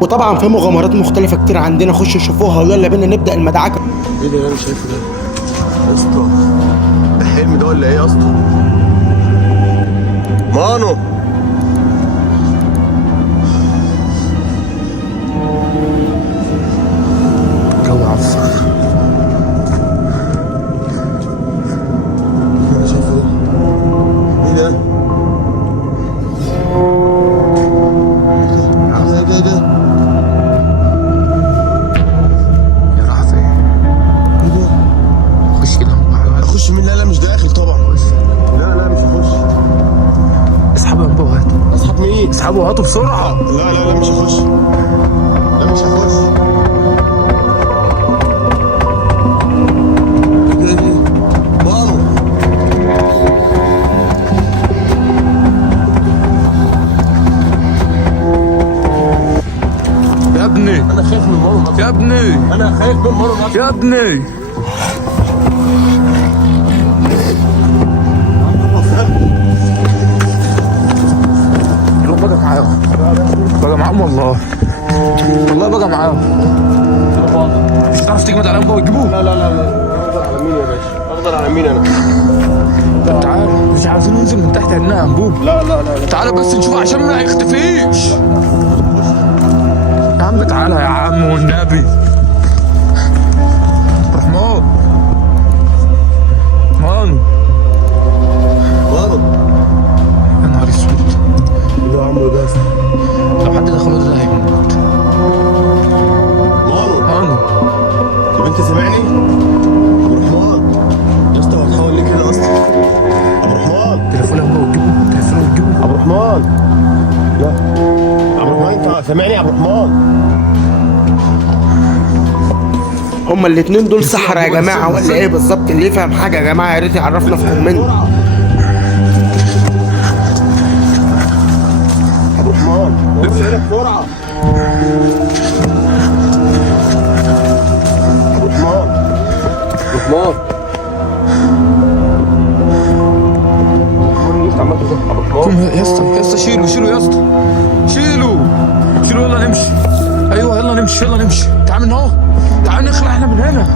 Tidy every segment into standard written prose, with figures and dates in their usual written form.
وطبعا في مغامرات مختلفه كتير عندنا، خشوا شوفوها ويلا بينا نبدا المدعكه. ايه ده اللي انا شايفه ده يا اسطى؟ ده حلم ده ولا ايه يا اسطى؟ مانو جو عفر. انا شايفه ده ايه ده؟ ايه ده؟ يا راح فين؟ ايه ده؟ خش كده. اخش مين؟ لا لا مش داخل طبعا. لا لا مش هخش. اسحبوا يا بابا، هاتوا. اصحاب مين؟ اسحبوا هاتوا بسرعه. لا لا لا مش هخش. لا مش هخش. ايه ده؟ مانو يا ابني انا خايف من مانو نفسه. يا ابني انا خايف من مانو نفسه. يا ابني يلا بقى معاهم، بقى معاهم والله بقى معاهم. مش هتعرف تجمد عليهم بقى وتجيبوه. لا لا لا لا افضل على مين يا باشا؟ افضل على مين انا؟ تعال، مش عايزين ننزل من تحت هنا يا انبوب. لا لا لا تعالى بس نشوف عشان ما يختفيش. يا عم تعالى يا عم والنبي. رحمن مانو، مانو يا نهار اسود، اللي هو عمرو ده لو حد دخله ده هيموت. مانو. مانو طب انت سامعني؟ ابو رحمن يا اسطى هو اتحول ليه كده اصلا؟ ابو رحمن تليفونه هو وتجيبه، تليفونه وتجيبه. ابو رحمن لا ابو رحمن انت سامعني يا ابو رحمن؟ هما الاتنين دول سحرة يا جماعه ولا ايه بالظبط؟ اللي يفهم حاجه يا جماعه يا ريت يعرفنا في كومنت. ابو رحمن بص هنا بسرعه. ابو رحمن رحمن انت عملت كده ابو رحمن. قوم يا اسطى، يا اسطى شيلوا يا اسطى، شيلوا يلا نمشي. ايوه يلا نمشي. تعال من اهو، تعال نخلع احنا من هنا.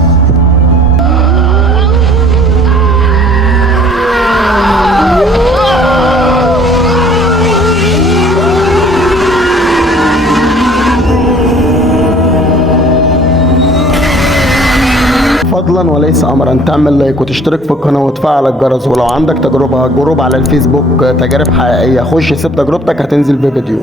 فضلا وليس امرا تعمل لايك وتشترك في القناه وتفعل الجرس، ولو عندك تجربه على الفيسبوك تجارب حقيقيه خش سيب تجربتك هتنزل بفيديو.